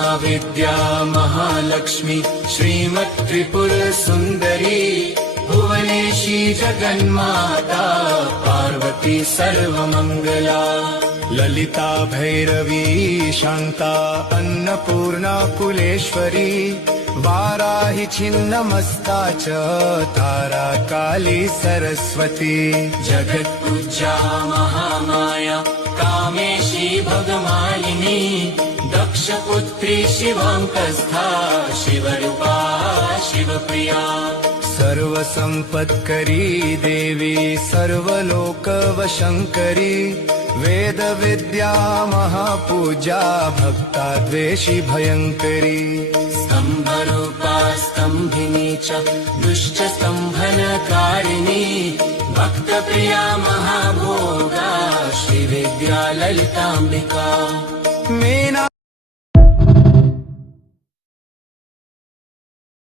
महाविद्या महालक्ष्मी श्रीमत्त्रिपुर सुन्दरी भुवनेशी जगन्माता पार्वती सर्वमङ्गला ललिता भैरवी शान्ता अन्नपूर्णा कुलेश्वरी वाराहि छिन्नमस्ता च तारा काली सरस्वती जगत्पूज्या महामाया कामेशी भगमालिनी दक्षपुत्री शिवाङ्कस्था शिवरूपा शिवप्रिया सर्वसम्पत्करी देवी सर्वलोकवशङ्करी वेदविद्या महापूजा भक्ता द्वेषी भयङ्करी स्तम्भरूपा स्तम्भिनी च दुष्ट स्तम्भनकारिणी भक्तप्रिया महाभोगा श्रीविद्या ललिताम्बिका मीना